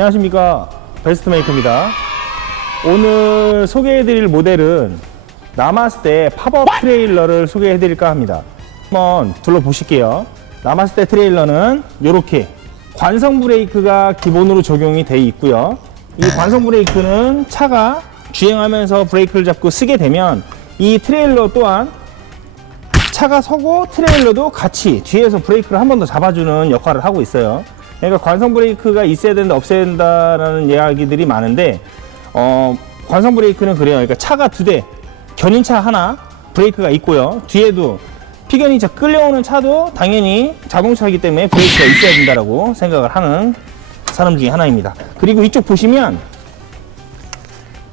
안녕하십니까. 베스트메이커입니다. 오늘 소개해드릴 모델은 나마스테 팝업 트레일러를 소개해드릴까 합니다. 한번 둘러보실게요. 나마스테 트레일러는 이렇게 관성 브레이크가 기본으로 적용이 돼 있고요. 이 관성 브레이크는 차가 주행하면서 브레이크를 잡고 쓰게 되면 이 트레일러 또한 차가 서고 트레일러도 같이 뒤에서 브레이크를 한 번 더 잡아주는 역할을 하고 있어요. 그러니까 관성 브레이크가 있어야 된다, 없어야 된다라는 이야기들이 많은데, 어, 관성 브레이크는 그래요. 그러니까 차가 두 대, 견인차 하나, 브레이크가 있고요. 뒤에도 피견인차 끌려오는 차도 당연히 자동차이기 때문에 브레이크가 있어야 된다라고 생각을 하는 사람 중에 하나입니다. 그리고 이쪽 보시면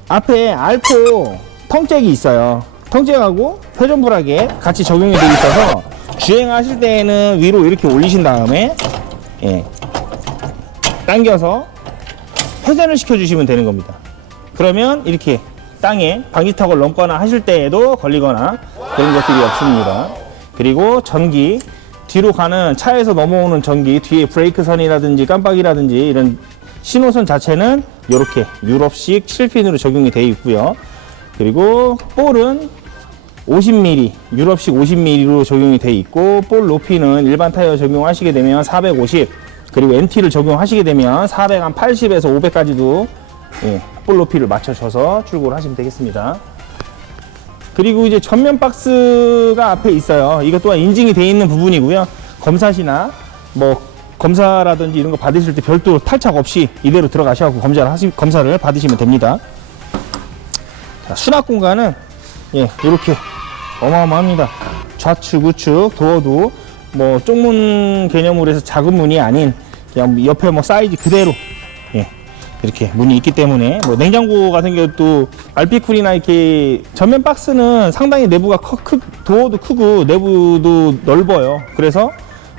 앞에 알코 통잭이 있어요. 통잭하고 회전불하게 같이 적용이 되어 있어서 주행하실 때에는 위로 이렇게 올리신 다음에 예, 당겨서 회전을 시켜주시면 되는 겁니다. 그러면 이렇게 땅에 방지턱을 넘거나 하실 때에도 걸리거나 그런 것들이 없습니다. 그리고 전기 뒤로 가는 차에서 넘어오는 전기 뒤에 브레이크 선이라든지 깜빡이라든지 이런 신호선 자체는 이렇게 유럽식 7핀으로 적용이 되어 있고요. 그리고 볼은 50mm, 유럽식 50mm로 적용이 되어 있고 볼 높이는 일반 타이어 적용하시게 되면 450 그리고 MT를 적용하시게 되면 480에서 500까지도 예, 볼 높이를 맞춰줘서 출고를 하시면 되겠습니다. 그리고 이제 전면 박스가 앞에 있어요. 이것 또한 인증이 되어 있는 부분이고요. 검사시나 뭐 검사라든지 이런 거 받으실 때 별도 탈착 없이 이대로 들어가셔서 검사를 하시, 검사를 받으시면 됩니다. 자, 수납 공간은 예, 이렇게 어마어마합니다. 좌측, 우측, 도어도 뭐 쪽문 개념으로 해서 작은 문이 아닌 그냥 옆에 뭐 사이즈 그대로 예, 이렇게 문이 있기 때문에 뭐 냉장고 같은 경우도 알피쿨이나 이렇게 전면 박스는 상당히 내부가 커, 크, 도어도 크고 내부도 넓어요. 그래서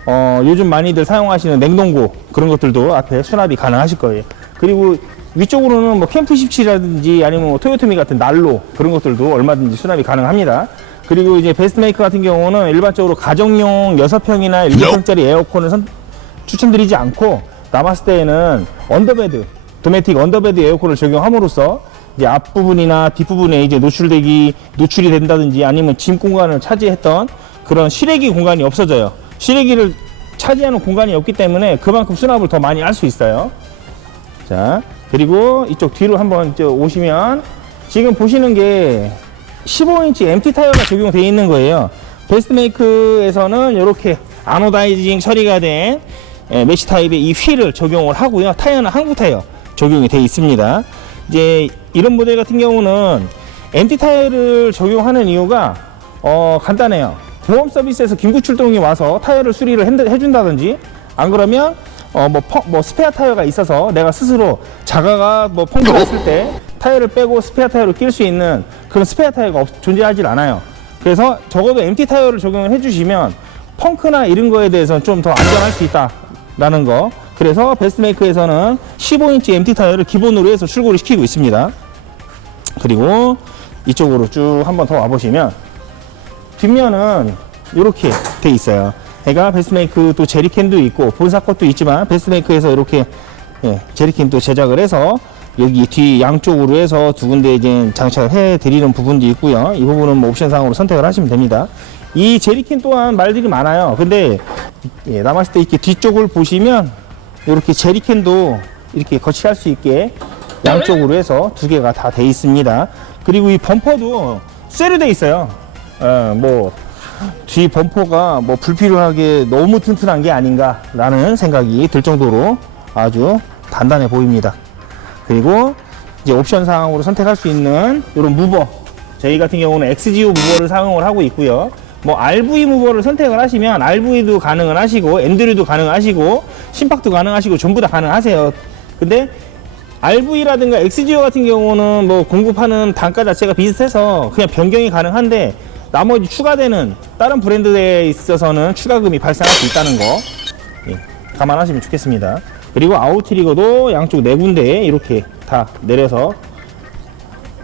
어, 요즘 많이들 사용하시는 냉동고 그런 것들도 앞에 수납이 가능하실 거예요. 그리고 위쪽으로는 뭐 캠프 17이라든지 아니면 뭐 토요토미 같은 난로 그런 것들도 얼마든지 수납이 가능합니다. 그리고 이제 베스트메이커 같은 경우는 일반적으로 가정용 6평이나 7평짜리 에어컨을 선, 추천드리지 않고 남았을 때에는 언더베드, 도메틱 언더베드 에어컨을 적용함으로써 이제 앞부분이나 뒷부분에 이제 노출되기, 노출이 된다든지 아니면 짐 공간을 차지했던 그런 실외기 공간이 없어져요. 실외기를 차지하는 공간이 없기 때문에 그만큼 수납을 더 많이 할 수 있어요. 자, 그리고 이쪽 뒤로 한번 오시면 지금 보시는 게 15인치 MT 타이어가 적용되어 있는 거예요. 베스트메이크에서는 이렇게 아노다이징 처리가 된 예, 메시 타입의 이 휠을 적용을 하고요. 타이어는 한국 타이어 적용이 되어 있습니다. 이제 이런 모델 같은 경우는 MT 타이어를 적용하는 이유가 어, 간단해요. 보험 서비스에서 긴급 출동이 와서 타이어를 수리를 해준다든지 안 그러면 어, 뭐, 스페어 타이어가 있어서 내가 스스로 자가가 뭐 펑크 났을 때 타이어를 빼고 스페어 타이어를 낄수 있는 그런 스페어 타이어가 없, 존재하지 않아요. 그래서 적어도 MT 타이어를 적용을 해주시면 펑크나 이런 거에 대해서는 좀더 안전할 수 있다라는 거. 그래서 베스트메이크에서는 15인치 MT 타이어를 기본으로 해서 출고를 시키고 있습니다. 그리고 이쪽으로 쭉 한번 더 와보시면 뒷면은 이렇게 돼 있어요. 얘가 베스트메이크 또 제리캔도 있고 본사 것도 있지만 베스트메이크에서 이렇게 예, 제리캔 또 제작을 해서 여기 뒤 양쪽으로 해서 두 군데 이제 장착을 해 드리는 부분도 있고요. 이 부분은 뭐 옵션 상으로 선택을 하시면 됩니다. 이 제리캔 또한 말들이 많아요. 근데 예, 남았을 때 이렇게 뒤쪽을 보시면 이렇게 제리캔도 이렇게 거치할 수 있게 양쪽으로 해서 두 개가 다 돼 있습니다. 그리고 이 범퍼도 쇠로 돼 있어요. 어, 뭐, 뒤 범퍼가 뭐 불필요하게 너무 튼튼한 게 아닌가라는 생각이 들 정도로 아주 단단해 보입니다. 그리고 이제 옵션 사항으로 선택할 수 있는 이런 무버. 저희 같은 경우는 XGO 무버를 사용을 하고 있고요. 뭐 RV 무버를 선택을 하시면 RV도 가능은 하시고 엔드류도 가능하시고 심박도 가능하시고 전부 다 가능하세요. 근데 RV라든가 XGO 같은 경우는 뭐 공급하는 단가 자체가 비슷해서 그냥 변경이 가능한데 나머지 추가되는 다른 브랜드에 있어서는 추가금이 발생할 수 있다는 거 예, 감안하시면 좋겠습니다. 그리고 아웃트리거도 양쪽 네 군데에 이렇게 다 내려서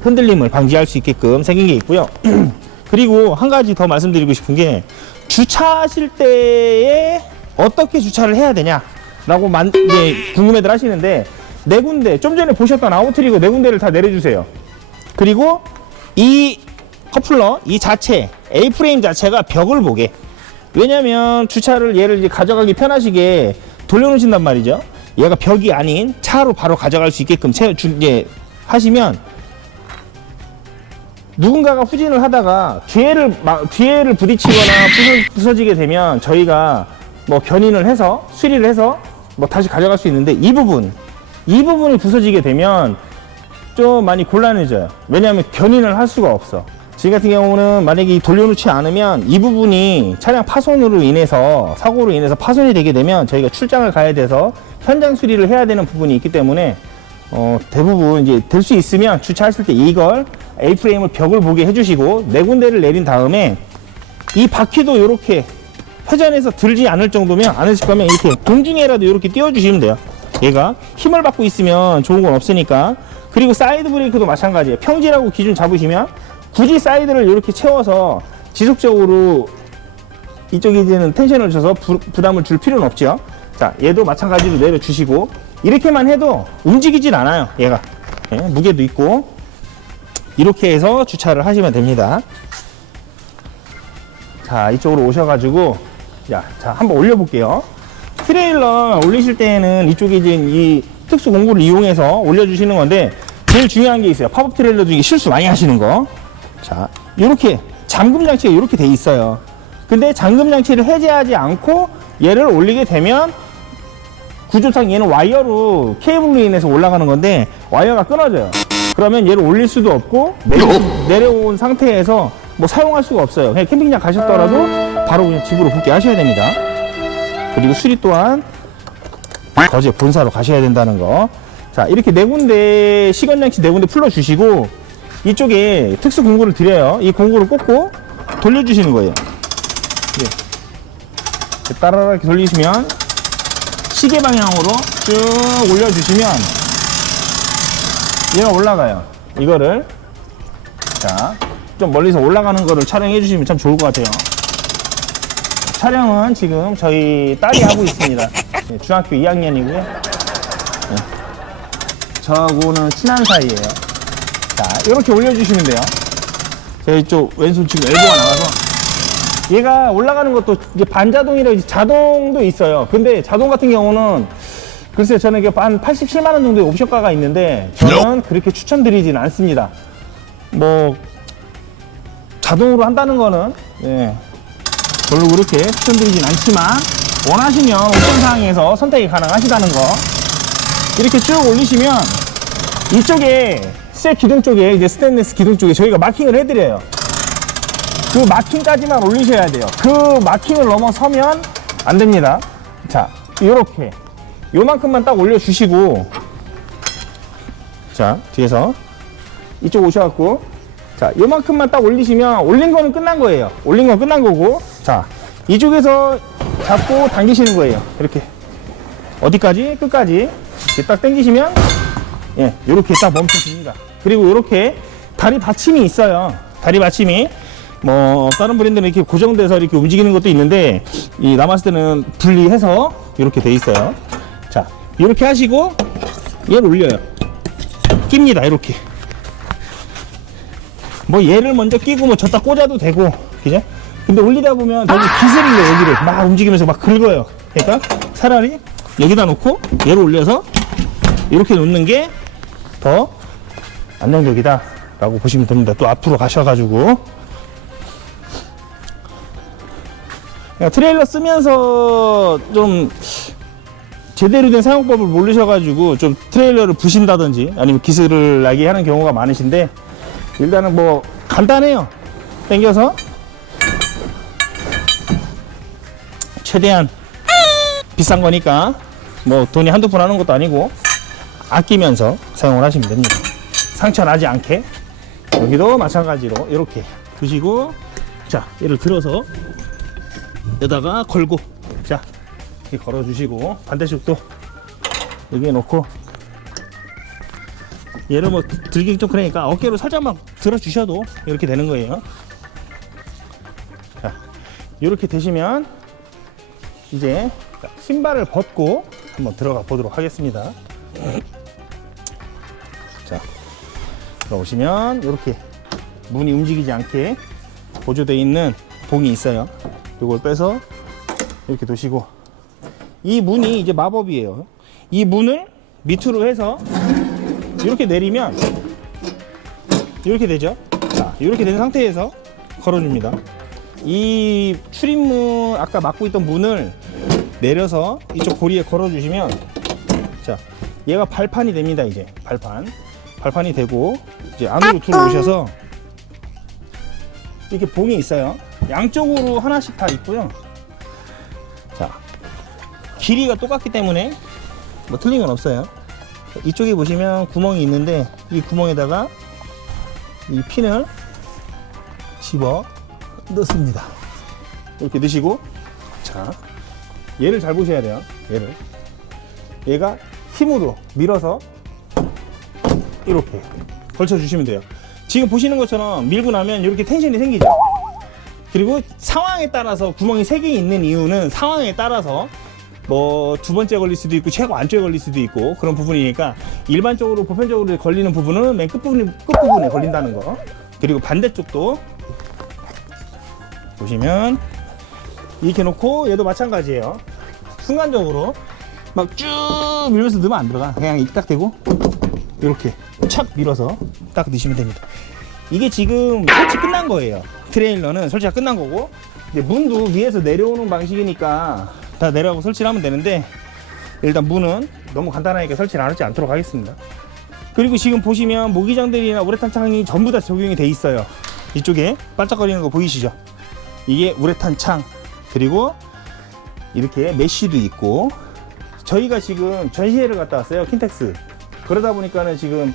흔들림을 방지할 수 있게끔 생긴 게 있고요. 그리고 한 가지 더 말씀드리고 싶은 게 주차하실 때에 어떻게 주차를 해야 되냐라고 만, 이제 궁금해들 하시는데 네 군데 좀 전에 보셨던 아웃트리거 네 군데를 다 내려주세요. 그리고 이 커플러 이 자체 A 프레임 자체가 벽을 보게. 왜냐면 주차를 얘를 이제 가져가기 편하시게 돌려놓으신단 말이죠. 얘가 벽이 아닌 차로 바로 가져갈 수 있게끔 채, 주, 이제 하시면 누군가가 후진을 하다가 뒤에를 막 뒤에를 부딪히거나 부서, 부서 지게 되면 저희가 뭐 견인을 해서 수리를 해서 뭐 다시 가져갈 수 있는데 이 부분 이 부분이 부서지게 되면 좀 많이 곤란해져요. 왜냐하면 견인을 할 수가 없어. 지금 같은 경우는 만약에 이 돌려놓지 않으면 이 부분이 차량 파손으로 인해서 사고로 인해서 파손이 되게 되면 저희가 출장을 가야 돼서 현장 수리를 해야 되는 부분이 있기 때문에 어, 대부분 이제 될 수 있으면 주차하실 때 이걸 A 프레임을 벽을 보게 해주시고 네 군데를 내린 다음에 이 바퀴도 이렇게 회전해서 들지 않을 정도면 않으실 거면 이렇게 공중에라도 이렇게 띄워주시면 돼요. 얘가 힘을 받고 있으면 좋은 건 없으니까 그리고 사이드 브레이크도 마찬가지예요. 평지라고 기준 잡으시면 굳이 사이드를 이렇게 채워서 지속적으로 이쪽에 이제는 텐션을 줘서 부, 부담을 줄 필요는 없죠. 자, 얘도 마찬가지로 내려주시고 이렇게만 해도 움직이진 않아요. 얘가 예, 무게도 있고 이렇게 해서 주차를 하시면 됩니다. 자, 이쪽으로 오셔가지고 자, 자 한번 올려볼게요. 트레일러 올리실 때는 이쪽에 이제 이 특수 공구를 이용해서 올려주시는 건데 제일 중요한 게 있어요. 팝업 트레일러 중에 실수 많이 하시는 거. 자, 이렇게 잠금 장치가 이렇게 돼 있어요. 근데 잠금 장치를 해제하지 않고 얘를 올리게 되면 구조상 얘는 와이어로 케이블로 인해서 올라가는 건데 와이어가 끊어져요. 그러면 얘를 올릴 수도 없고 내려, 내려온 상태에서 뭐 사용할 수가 없어요. 그냥 캠핑장 가셨더라도 바로 그냥 집으로 복귀하셔야 됩니다. 그리고 수리 또한 거제 본사로 가셔야 된다는 거. 자, 이렇게 네 군데 시건장치 네 군데 풀어주시고 이쪽에 특수 공구를 드려요. 이 공구를 꽂고 돌려주시는 거예요. 예. 따라라 이렇게 돌리시면 시계 방향으로 쭉 올려주시면 얘가 올라가요. 이거를 자, 좀 멀리서 올라가는 거를 촬영해 주시면 참 좋을 것 같아요. 촬영은 지금 저희 딸이 하고 있습니다. 네, 중학교 2학년이고요. 저하고는 친한 사이예요. 자, 이렇게 올려주시면 돼요. 저희 쪽 왼손 지금 엘보가 나가서 얘가 올라가는 것도 이제 반자동이라 이제 자동도 있어요. 근데 자동 같은 경우는 글쎄요, 저는 이게 한 87만 원 정도의 옵션가가 있는데 저는 그렇게 추천드리진 않습니다. 뭐 자동으로 한다는 거는 예, 별로 그렇게 추천드리진 않지만 원하시면 옵션 사항에서 선택이 가능하시다는 거 이렇게 쭉 올리시면 이쪽에 쇠 기둥 쪽에 이제 스테인리스 기둥 쪽에 저희가 마킹을 해드려요. 그 마킹까지만 올리셔야 돼요. 그 마킹을 넘어서면 안 됩니다. 자, 이렇게 요만큼만 딱 올려주시고 자 뒤에서 이쪽 오셔갖고 자 요만큼만 딱 올리시면 올린 거는 끝난 거예요. 올린 건 끝난 거고 자 이쪽에서 잡고 당기시는 거예요. 이렇게 어디까지 끝까지 이렇게 딱 당기시면 예 이렇게 딱 멈춰집니다. 그리고 이렇게 다리 받침이 있어요. 다리 받침이 뭐 다른 브랜드는 이렇게 고정돼서 이렇게 움직이는 것도 있는데 이 때는 분리해서 이렇게 돼 있어요. 자 이렇게 하시고 얘를 올려요. 낍니다 이렇게. 뭐 얘를 먼저 끼고 뭐 졌다 꽂아도 되고 그죠? 근데 올리다 보면 너무 기스를 여기를 막 움직이면서 막 긁어요. 그러니까 차라리 여기다 놓고 얘를 올려서 이렇게 놓는 게 더 안정적이다 라고 보시면 됩니다. 또 앞으로 가셔가지고 그러니까 트레일러 쓰면서 좀 제대로 된 사용법을 모르셔가지고 좀 트레일러를 부신다든지 아니면 기스를 나게 하는 경우가 많으신데 일단은 뭐 간단해요. 당겨서 최대한 비싼 거니까 뭐 돈이 한두 푼 하는 것도 아니고 아끼면서 사용을 하시면 됩니다. 상처 나지 않게 여기도 마찬가지로 이렇게 두시고 자 얘를 들어서 여기다가 걸고 자 이렇게 걸어 주시고 반대쪽도 여기에 놓고. 얘를 뭐 들기 좀 그러니까 어깨로 살짝만 들어 주셔도 이렇게 되는 거예요. 자 이렇게 되시면 이제 신발을 벗고 한번 들어가 보도록 하겠습니다 들어오시면 이렇게 문이 움직이지 않게 보조되어 있는 봉이 있어요. 이걸 빼서 이렇게 두시고 이 문이 이제 마법이에요. 이 문을 밑으로 해서 이렇게 내리면 이렇게 되죠. 자, 이렇게 된 상태에서 걸어줍니다. 이 출입문 아까 막고 있던 문을 내려서 이쪽 고리에 걸어주시면 자, 얘가 발판이 됩니다. 이제 발판, 발판이 되고 이제 안으로 들어오셔서 이렇게 봉이 있어요. 양쪽으로 하나씩 다 있고요. 자, 길이가 똑같기 때문에 뭐 틀린 건 없어요. 이쪽에 보시면 구멍이 있는데 이 구멍에다가 이 핀을 집어 넣습니다. 이렇게 넣으시고 자 얘를 잘 보셔야 돼요. 얘를 얘가 힘으로 밀어서 이렇게 걸쳐 주시면 돼요. 지금 보시는 것처럼 밀고 나면 이렇게 텐션이 생기죠. 그리고 상황에 따라서 구멍이 세개 있는 이유는 상황에 따라서 뭐 두 번째 걸릴 수도 있고 최고 안쪽에 걸릴 수도 있고 그런 부분이니까 일반적으로 보편적으로 걸리는 부분은 맨 끝부분에 끝부분에 걸린다는 거 그리고 반대쪽도 보시면 이렇게 놓고 얘도 마찬가지예요 순간적으로 막 쭉 밀면서 넣으면 안 들어가 그냥 이딱 대고 이렇게 착 밀어서 딱 넣으시면 됩니다. 이게 지금 설치 끝난 거예요. 트레일러는 설치가 끝난 거고. 이제 문도 위에서 내려오는 방식이니까 다 내려가고 설치를 하면 되는데 일단 문은 너무 간단하니까 설치를 안 하지 않도록 하겠습니다. 그리고 지금 보시면 모기장들이나 우레탄 창이 전부 다 적용이 돼 있어요. 이쪽에 반짝거리는 거 보이시죠? 이게 우레탄 창. 그리고 이렇게 메쉬도 있고. 저희가 지금 전시회를 갔다 왔어요 킨텍스 그러다 보니까는 지금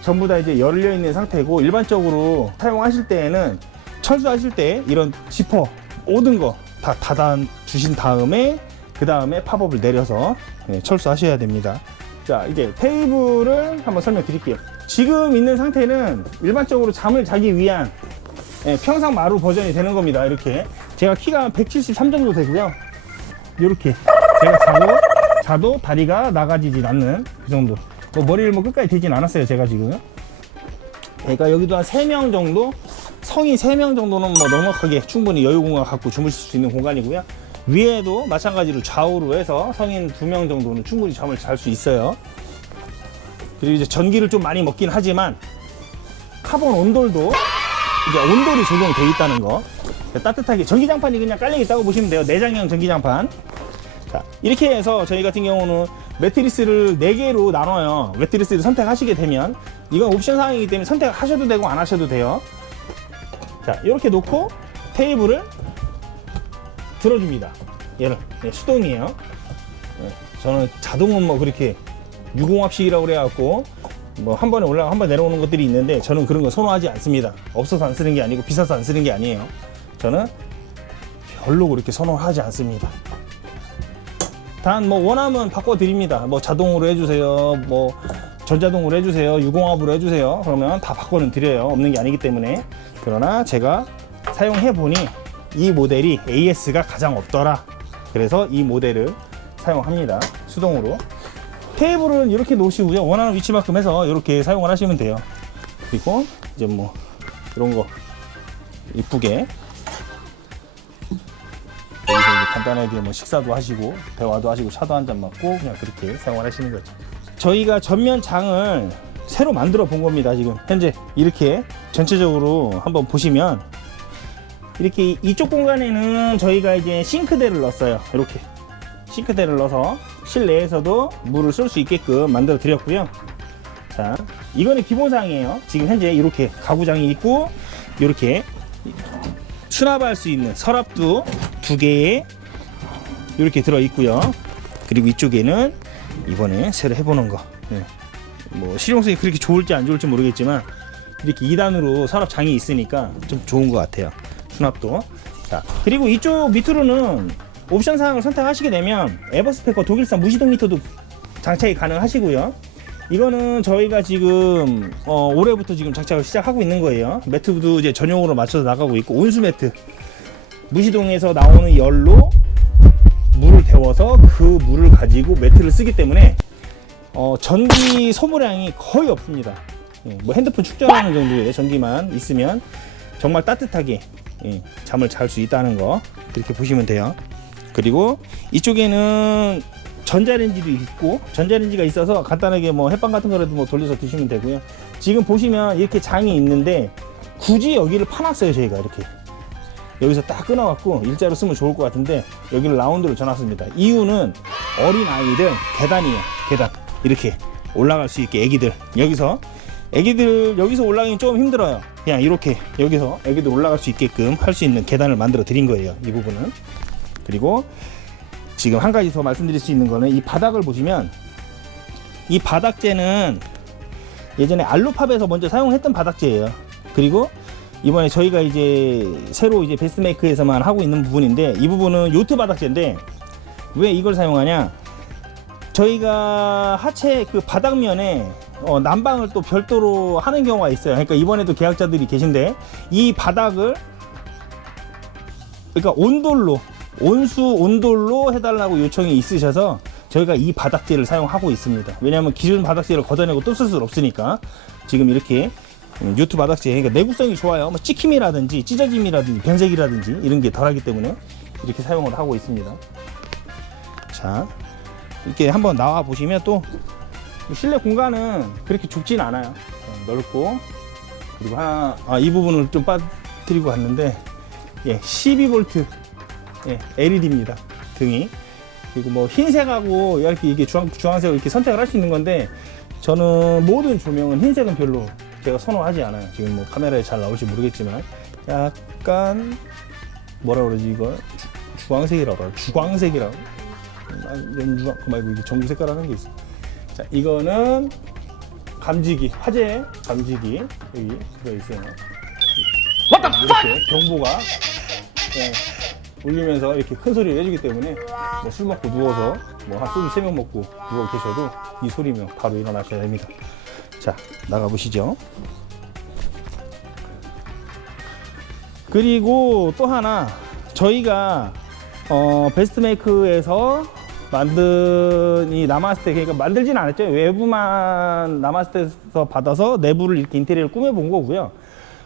전부 다 이제 열려 있는 상태고 일반적으로 사용하실 때에는 철수하실 때 이런 지퍼 모든 거 다 닫아 주신 다음에 그 다음에 팝업을 내려서 네, 철수하셔야 됩니다. 자 이제 테이블을 한번 설명드릴게요. 지금 있는 상태는 일반적으로 잠을 자기 위한 예, 평상 마루 버전이 되는 겁니다. 이렇게 제가 키가 173 정도 되고요. 이렇게 제가 자도 자도 다리가 나가지진 않는 그 정도. 뭐 머리를 뭐 끝까지 대진 않았어요. 제가 지금. 그러니까 여기도 한 3명 정도 성인 3명 정도는 뭐 넉넉하게 충분히 여유 공간 갖고 주무실 수 있는 공간이고요. 위에도 마찬가지로 좌우로 해서 성인 2명 정도는 충분히 잠을 잘 수 있어요. 그리고 이제 전기를 좀 많이 먹긴 하지만 카본 온돌도 이제 온돌이 적용돼 있다는 거. 따뜻하게 전기장판이 그냥 깔려 있다고 보시면 돼요. 내장형 전기장판. 자, 이렇게 해서 저희 같은 경우는 매트리스를 4개로 나눠요. 매트리스를 선택하시게 되면 이건 옵션 사항이기 때문에 선택하셔도 되고 안 하셔도 돼요. 자, 이렇게 놓고 테이블을 들어줍니다. 얘를 예, 수동이에요. 예, 저는 자동은 뭐 그렇게 유공합식이라고 그래갖고 뭐 한 번에 올라가 한 번 내려오는 것들이 있는데 저는 그런 거 선호하지 않습니다. 없어서 안 쓰는 게 아니고 비싸서 안 쓰는 게 아니에요. 저는 별로 그렇게 선호하지 않습니다. 단 뭐 원하면 바꿔 드립니다. 뭐 자동으로 해주세요. 뭐 전자동으로 해주세요. 유공합으로 해주세요. 그러면 다 바꿔는 드려요. 없는 게 아니기 때문에. 그러나 제가 사용해 보니 이 모델이 AS가 가장 없더라. 그래서 이 모델을 사용합니다. 수동으로. 테이블은 이렇게 놓으시고요. 원하는 위치만큼 해서 이렇게 사용을 하시면 돼요. 그리고 이제 뭐 이런 거 이쁘게 간단하게 뭐 식사도 하시고 대화도 하시고 차도 한 잔 맞고 그냥 그렇게 사용을 하시는 거죠. 저희가 전면 장을 새로 만들어 본 겁니다. 지금 현재 이렇게 전체적으로 한번 보시면 이렇게 이쪽 공간에는 저희가 이제 싱크대를 넣었어요. 이렇게 싱크대를 넣어서 실내에서도 물을 쏠수 있게끔 만들어 드렸고요. 자, 이거는 기본상이에요. 지금 현재 이렇게 가구장이 있고 이렇게 수납할 수 있는 서랍도 두 개에 이렇게 들어 있고요. 그리고 이쪽에는 이번에 새로 해보는 거. 네. 뭐 실용성이 그렇게 좋을지 안 좋을지 모르겠지만 이렇게 2단으로 서랍 장이 있으니까 좀 좋은 것 같아요. 수납도. 자 그리고 이쪽 밑으로는 옵션 사항을 선택하시게 되면 에버스펙과 독일산 무시동 미터도 장착이 가능하시고요. 이거는 저희가 지금 어, 올해부터 지금 장착을 시작하고 있는 거예요. 매트도 이제 전용으로 맞춰서 나가고 있고 온수 매트 무시동에서 나오는 열로 물을 데워서 그 물을 가지고 매트를 쓰기 때문에 어, 전기 소모량이 거의 없습니다. 예, 뭐 핸드폰 충전하는 정도의 전기만 있으면 정말 따뜻하게 예, 잠을 잘 수 있다는 거 그렇게 보시면 돼요. 그리고 이쪽에는 전자레인지도 있고 전자레인지가 있어서 간단하게 뭐 햇반 같은 거라도 뭐 돌려서 드시면 되고요. 지금 보시면 이렇게 장이 있는데 굳이 여기를 파놨어요 저희가 이렇게 여기서 딱 끊어갖고 일자로 쓰면 좋을 것 같은데 여기를 라운드로 전놨습니다. 이유는 어린 아이들 계단이에요. 계단 이렇게 올라갈 수 있게 애기들 여기서 애기들 여기서 올라가기 좀 힘들어요. 그냥 이렇게 여기서 애기들 올라갈 수 있게끔 할 수 있는 계단을 만들어 드린 거예요. 이 부분은 그리고 지금 한 가지 더 말씀드릴 수 있는 거는 이 바닥을 보시면 이 바닥재는 예전에 알루팝에서 먼저 사용했던 바닥재예요. 그리고 이번에 저희가 이제 새로 이제 베스트메이크에서만 하고 있는 부분인데 이 부분은 요트 바닥재인데 왜 이걸 사용하냐? 저희가 하체 그 바닥면에 어, 난방을 또 별도로 하는 경우가 있어요. 그러니까 이번에도 계약자들이 계신데 이 바닥을 그러니까 온돌로 온수 온돌로 해달라고 요청이 있으셔서 저희가 이 바닥재를 사용하고 있습니다. 왜냐하면 기존 바닥재를 걷어내고 또 쓸 수 없으니까 지금 이렇게 음, 유튜브 바닥재 그러니까 내구성이 좋아요. 뭐 찍힘이라든지 찢어짐이라든지 변색이라든지 이런 게 덜하기 때문에 이렇게 사용을 하고 있습니다. 자 이렇게 한번 나와 보시면 또 실내 공간은 그렇게 좁진 않아요. 어, 넓고 그리고 하나 아, 이 부분을 좀 빠뜨리고 갔는데 예, 12V 예, LED입니다. 등이 그리고 뭐 흰색하고 이렇게 이게 주황 주황색을 이렇게 선택을 할 수 있는 건데 저는 모든 조명은 흰색은 별로 제가 선호하지 않아요. 지금 뭐 카메라에 잘 나올지 모르겠지만 약간 뭐라 그러지 이거 주, 주황색이라고 그래 주광색이라고 아, 그 말고 이게 전구 색깔하는 게 있어. 자 이거는 감지기 화재 감지기 여기 들어 있어요. 이렇게 경보가 예, 울리면서 이렇게 큰 소리를 해주기 때문에 뭐 술 먹고 누워서 뭐 한 소주 세명 먹고 누워 계셔도 이 소리면 바로 일어나셔야 됩니다. 자 나가 보시죠. 그리고 또 하나 저희가 어, 베스트메이크에서 만든 이 나마스테 그러니까 만들진 않았죠. 외부만 나마스테에서 받아서 내부를 이렇게 인테리어를 꾸며본 거고요.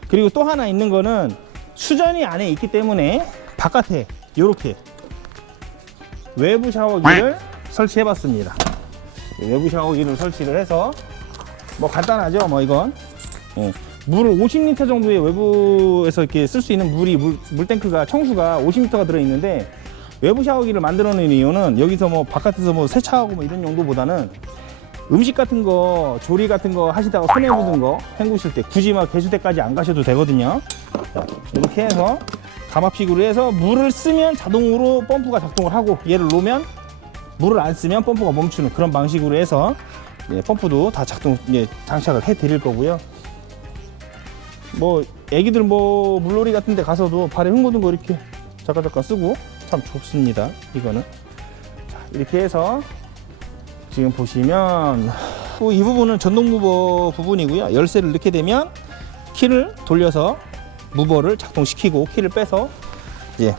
그리고 또 하나 있는 거는 수전이 안에 있기 때문에 바깥에 이렇게 외부 샤워기를 설치해 봤습니다. 외부 샤워기를 설치를 해서 뭐 간단하죠 뭐 이건 예. 물을 50리터 정도의 외부에서 이렇게 쓸 수 있는 물이 물, 물탱크가 청수가 50리터가 들어 있는데 외부 샤워기를 만들어 놓은 이유는 여기서 뭐 바깥에서 뭐 세차하고 뭐 이런 용도보다는 음식 같은 거 조리 같은 거 하시다가 손에 묻은 거 헹구실 때 굳이 막 개수대까지 안 가셔도 되거든요 자, 이렇게 해서 감압식으로 해서 물을 쓰면 자동으로 펌프가 작동을 하고 얘를 놓으면 물을 안 쓰면 펌프가 멈추는 그런 방식으로 해서 예, 펌프도 다 작동 예, 장착을 해 드릴 거고요. 뭐 애기들 뭐 물놀이 같은 데 가서도 발에 흙 묻은 거 이렇게 잠깐 잠깐 쓰고 참 좋습니다 이거는. 자, 이렇게 해서 지금 보시면 후, 이 부분은 전동 무버 부분이고요. 열쇠를 넣게 되면 키를 돌려서 무버를 작동시키고 키를 빼서 이제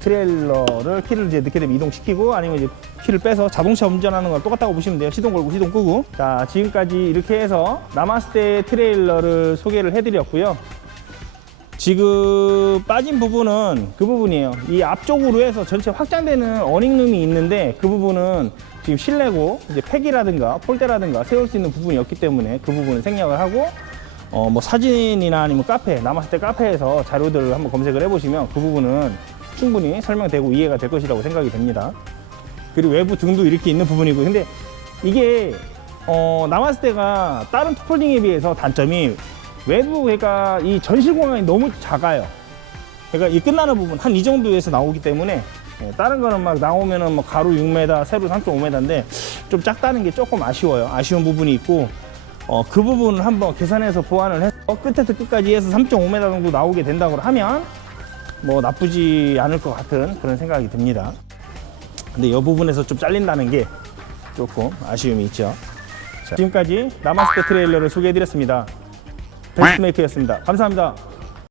트레일러를 키를 이제 넣게 되면 이동시키고 아니면 이제 키를 빼서 자동차 운전하는 건 똑같다고 보시면 돼요. 시동 걸고 시동 끄고. 자, 지금까지 이렇게 해서 나마스테 트레일러를 소개를 해드렸고요. 지금 빠진 부분은 그 부분이에요. 이 앞쪽으로 해서 전체 확장되는 어닝룸이 있는데 그 부분은 지금 실내고 이제 팩이라든가 폴대라든가 세울 수 있는 부분이었기 때문에 그 부분은 생략을 하고 어 뭐 사진이나 아니면 카페 남았을 때 카페에서 자료들을 한번 검색을 해보시면 그 부분은 충분히 설명되고 이해가 될 것이라고 생각이 됩니다. 그리고 외부 등도 이렇게 있는 부분이고 근데 이게 어 때가 다른 투폴딩에 비해서 단점이 외부 그러니까 이 전실 공간이 너무 작아요. 그러니까 이 끝나는 부분 한 이 정도에서 나오기 때문에 예, 다른 거는 막 나오면은 뭐 가로 6m, 세로 3.5m인데 좀 작다는 게 조금 아쉬워요. 아쉬운 부분이 있고 어, 그 부분을 한번 계산해서 보완을 해서 끝에서 끝까지 해서 3.5m 정도 나오게 된다고 하면 뭐 나쁘지 않을 것 같은 그런 생각이 듭니다. 근데 이 부분에서 좀 잘린다는 게 조금 아쉬움이 있죠. 자, 지금까지 때 트레일러를 소개해드렸습니다. 베스트메이크였습니다. 감사합니다.